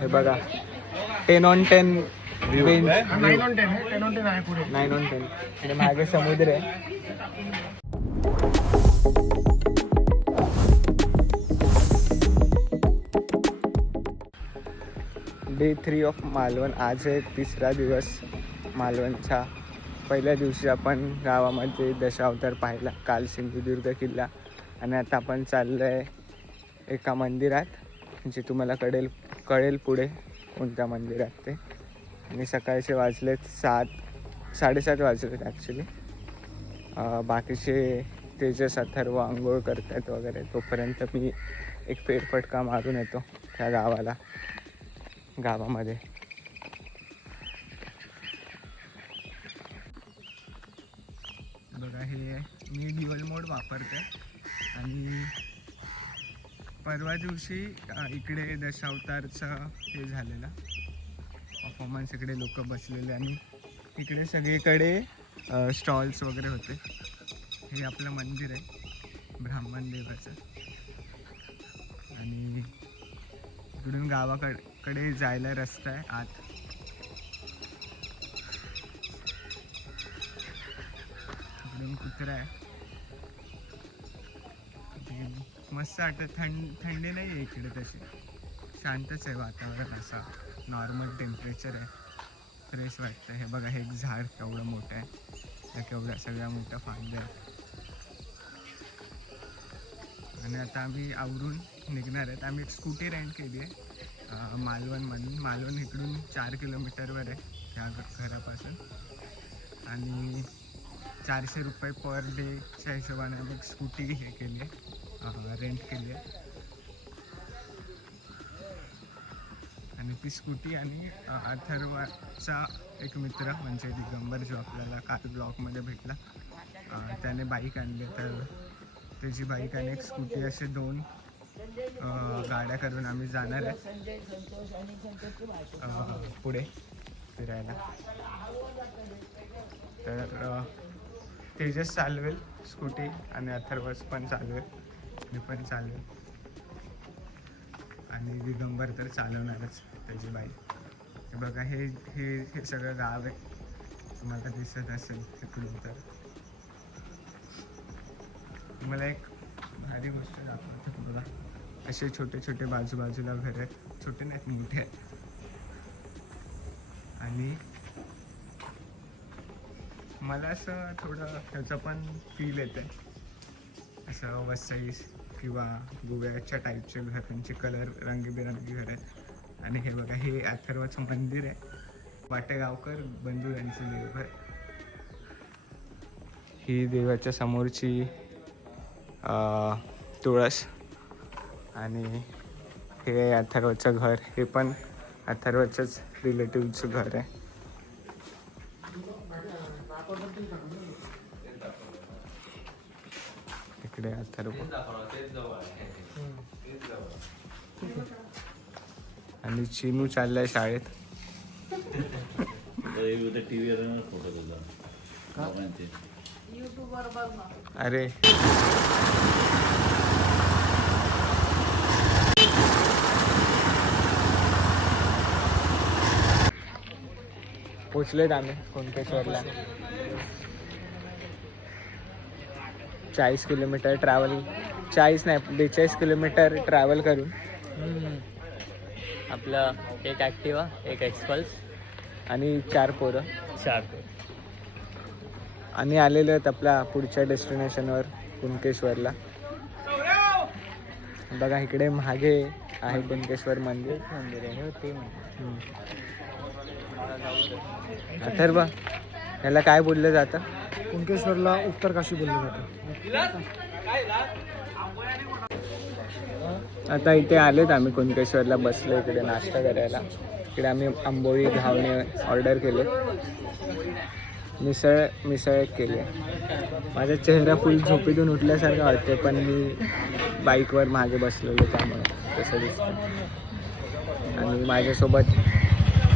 हे बघा ten on ten nine on ten आहे नाईन ऑन टेन आणि मागे समुद्र आहे डे थ्री ऑफ मालवण आज आहे तिसरा दिवस मालवणचा पहिल्या दिवशी आपण गावामध्ये दशावतार पाहिला काल सिंधुदुर्ग किल्ला आणि आता आपण चाललो आहे एका मंदिरात जे तुम्हाला कळेल कळेल पुढे कोणत्या मंदिरात ते आणि सकाळचे वाजलेत सात साडेसात वाजलेत ॲक्च्युली बाकीचे तेजस अथर्व आंघोळ करतात वगैरे तोपर्यंत मी एक फेरफटका मारून येतो त्या गावाला गावामध्ये बघा हे मी ड्युअल मोड वापरते आणि परवा दिवशी इकडे दशावतारचा हे झालेला परफॉर्मन्स इकडे लोक बसलेले आणि इकडे सगळीकडे स्टॉल्स वगैरे होते हे आपलं मंदिर आहे ब्राह्मण देवाचं आणि इकडून गावाकडे जायला रस्ता आहे आत इकडून कुत्रा आहे मस्त वाटतं थंड थंडी नाही आहे इकडे तशी शांतच आहे वातावरण असा नॉर्मल टेम्परेचर आहे फ्रेश वाटतं हे बघा हे एक झाड केवढं मोठं आहे केवढ्या सगळ्या मोठा आहे आणि आता आम्ही आवरून निघणार आहेत आम्ही एक स्कूटी रेंट केली आहे मालवणमधून मालवण इकडून चार किलोमीटरवर आहे त्या घरापासून आणि चारशे रुपये पर डेच्या हिशोबाने एक स्कूटी हे केली आहे रेंट केली आहे आणि ती स्कूटी आणि अथर्वाचा एक मित्र म्हणजे दिगंबर जो आपल्याला काल ब्लॉकमध्ये भेटला त्याने बाईक आणली तर त्याची बाईक आणि एक स्कूटी असे दोन गाड्या करून आम्ही जाणार आहे पुढे फिरायला तर तेजस चालवेल स्कूटी आणि अथर्वस पण चालवेल मी पण चालेल आणि दिगंबर तर चालवणारच त्याची बाईक बघा हे हे हे सगळं गाव आहे तुम्हाला दिसत असेल तिकडून तर मला एक भारी गोष्ट दाखवते तुम्हाला असे छोटे छोटे बाजूबाजूला घर आहेत छोटे नाहीत मोठे आहेत आणि मला असं थोडं ह्याचं पण फील येतं असं वसईस किंवा गोव्याच्या टाईपचे घर त्यांचे कलर रंगीबेरंगी घर आहेत आणि हे बघा हे अथर्वाचं मंदिर आहे वाटेगावकर बंधू यांचे देवघर ही देवाच्या समोरची तुळस आणि हे अथर्वाचं घर हे पण अथर्वाचंच रिलेटिव्हचं घर आहे इकडे अथर्व आणि चिनू चाललाय शाळेत अरे पोचलेत आम्ही कोणत्या शहरला चाळीस किलोमीटर ट्रॅव्हल चाळीस नाही बेचाळीस किलोमीटर ट्रॅव्हल करून आपलं एक ॲक्टिवा एक एक्सपल्स आणि चार पोरं चार पोरं आणि आलेले आहेत आपल्या पुढच्या डेस्टिनेशनवर कुंकेश्वरला बघा इकडे मागे आहे कुंकेश्वर मंदिर मंदिर आहे हो, ते म्हणजे अथर्व याला काय बोललं जातं कुंकेश्वरला उत्तर काशी बोलले जाते आता इथे आलेत आम्ही कुणकेश्वरला बसलो इकडे नाश्ता करायला इकडे आम्ही आंबोळी घावणे ऑर्डर केले मिसळ मिसळ केली माझा चेहरा फुल झोपेतून उठल्यासारखं वाटते पण मी बाईकवर मागे बसलेलो त्यामुळे तसं दिसत आणि माझ्यासोबत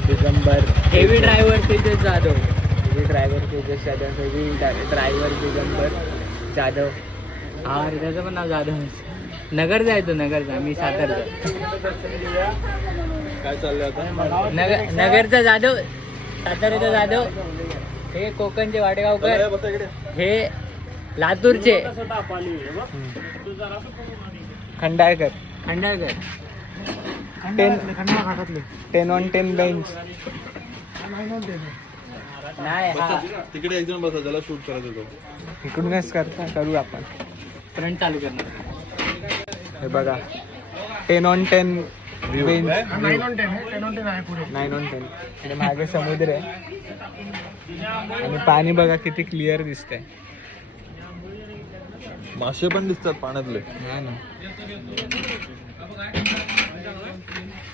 दिगंबर हेवी ड्रायव्हर तिथे जाधव जे ड्रायव्हर तेजस यादव जे ड्रायव्हर दिगंबर जाधव हा त्याचं पण नाव जाधव नगरचा आहे तो नगरचा मी सातारचा नगर नगरचा जाधव सातारचा जाधव हे कोकणचे वाडेगावकर हे लातूरचे Khandalkar Khandalkar ten ten on ten bench नाही तिकडे एक जण बसा त्याला शूट करत होतो इकडून करता करू आपण फ्रंट चालू करणार हे बघा ten on ten nine on ten आणि मागे समुद्र आहे आणि पाणी बघा किती क्लिअर दिसतंय मासे पण दिसतात पाण्यातले ना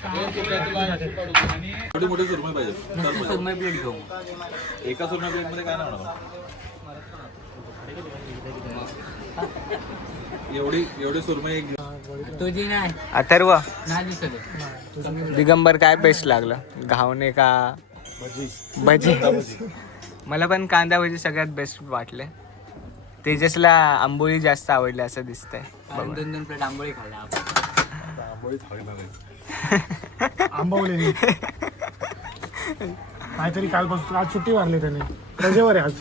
मोठे मोठे सुरमई पाहिजे सुरमई प्लेट घेऊ एका सुरमई प्लेट मध्ये काय नाणार एवढी एवढी सुरमई एक तुझी नाही अथर्व दिगंबर काय बेस्ट लागलं घावणे का भजी मला पण कांदा भजी सगळ्यात बेस्ट वाटले तेजसला आंबोळी जास्त आवडली असं दिसतंय दोन दोन प्लेट आंबोळी खाल्ला आंबोळी खाल्ला आंबवले नाहीतरी कालपासून आज सुट्टी मारली त्याने रजेवर आज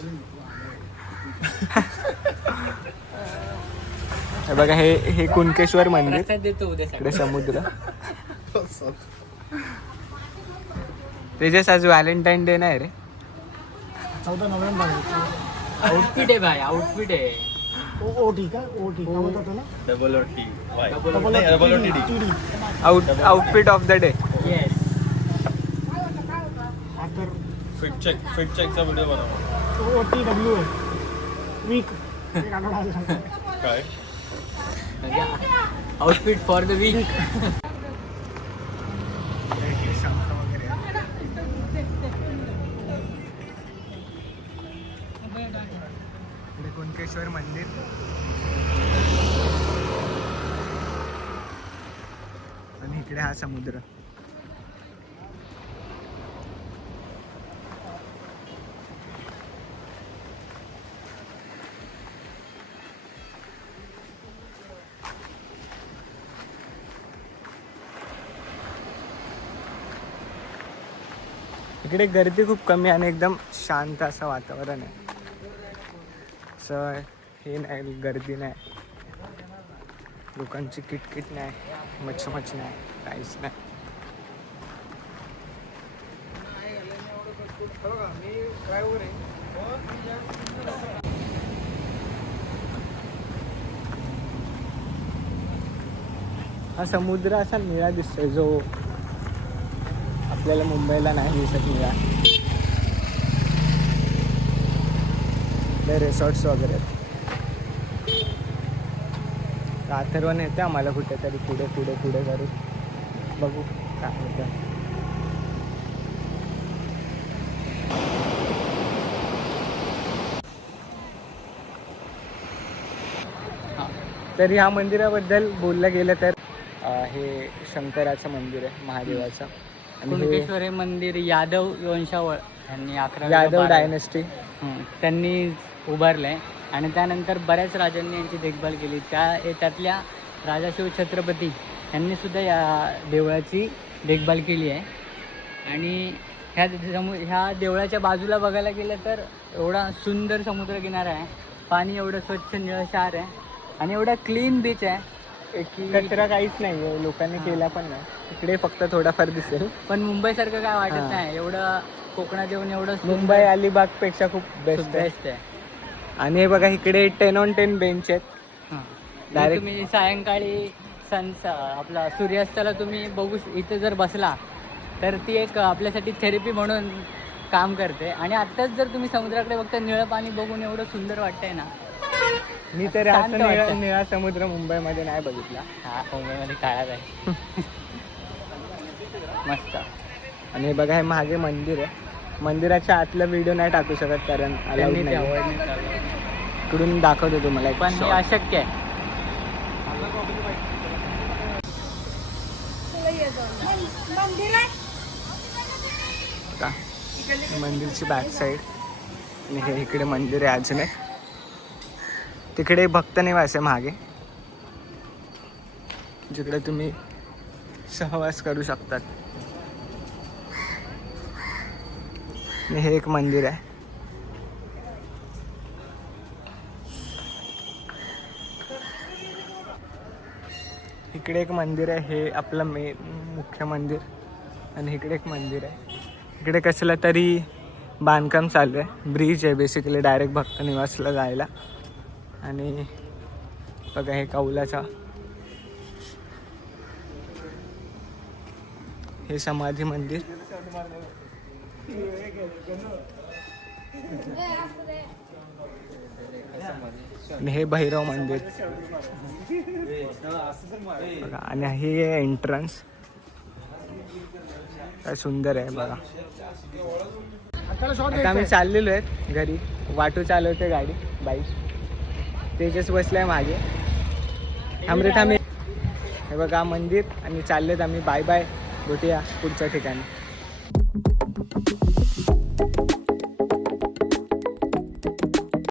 बघा हे हे कुणकेश्वर मंदिर देतो इकडे समुद्र त्याच्यास आज व्हॅलेंटाईन डे नाही रे चौदा नोव्हेंबर आउटफिट आहे भाई आउटफिट आहे Outfit of the day. Yes. Fit check चा video बनाओ. OTWA. Week. Outfit for the week. समुद्र इकडे गर्दी खूप कमी आणि एकदम शांत असं वातावरण आहे असं हे नाही गर्दी नाही लोकांची किटकिट नाही मच्छ नाही काहीच नाही हा समुद्र असा निळा दिसतोय जो आपल्याला मुंबईला नाही दिसत निळा रिसॉर्ट्स वगैरे अथर्व नेते आम्हाला कुठेतरी पुढे पुढे पुढे करू बघू काय होत तर ह्या मंदिराबद्दल बोललं गेलं तर हे शंकराचं मंदिर आहे महादेवाचं आणि हे मंदिर यादव वंशावळ यांनी अकरा यादव डायनेस्टी त्यांनी उभारलंय आणि त्यानंतर बऱ्याच राजांनी यांची देखभाल केली त्या त्यातल्या राजा शिवछत्रपती सुद्धा या देवळाची देखभाल केली आहे आणि ह्या समु ह्या देवळाच्या बाजूला बघायला गेलं तर एवढा सुंदर समुद्रकिनारा आहे पाणी एवढं स्वच्छ निळशार आहे आणि एवढा क्लीन बीच आहे कचरा काहीच नाही आहे लोकांनी केला पण नाही तिकडे फक्त थोडाफार दिसेल पण मुंबईसारखं काय वाटत नाही एवढं कोकणात येऊन एवढं मुंबई अलिबागपेक्षा खूप बेस्ट बेस्ट आहे आणि हे बघा इकडे टेन ऑन टेन बेंच आहेत डायरेक्ट म्हणजे तुम्ही सायंकाळी सन आपला सूर्यास्ताला तुम्ही बघू इथे जर बसला तर ती एक आपल्यासाठी थेरपी म्हणून काम करते आणि आत्ताच जर तुम्ही समुद्राकडे बघता निळं पाणी बघून एवढं सुंदर वाटतंय ना मी तर असं निळा निळा समुद्र मुंबईमध्ये नाही बघितला हा मुंबईमध्ये काळात आहे मस्त आणि हे बघा हे मागे मंदिर आहे मंदिराच्या आतला व्हिडिओ नाही टाकू शकत कारण allowed नाही. इकडून दाखवतो तुम्हाला पण हे अशक्य आहे मंदिरची बॅक साईड आणि हे इकडे मंदिर आहे अजून एक तिकडे भक्त निवास आहे मागे जिकडे तुम्ही सहवास करू शकतात हे एक मंदिर आहे इकडे एक मंदिर आहे हे आपलं मे मुख्य मंदिर आणि इकडे एक मंदिर आहे इकडे कसलं तरी बांधकाम चालू आहे ब्रिज आहे बेसिकली डायरेक्ट भक्त निवासला जायला आणि बघा हे कौलाचा हे समाधी मंदिर आणि हे भैरव मंदिर आणि हे एंट्रन्स काय सुंदर आहे बघा आम्ही चाललेलो आहेत घरी वाटू चालवते गाडी बाईक तेजस बसलाय मागे थांबले थांबे हे बघा मंदिर आणि चाललेत आम्ही बाय बाय भेटूया पुढच्या ठिकाणी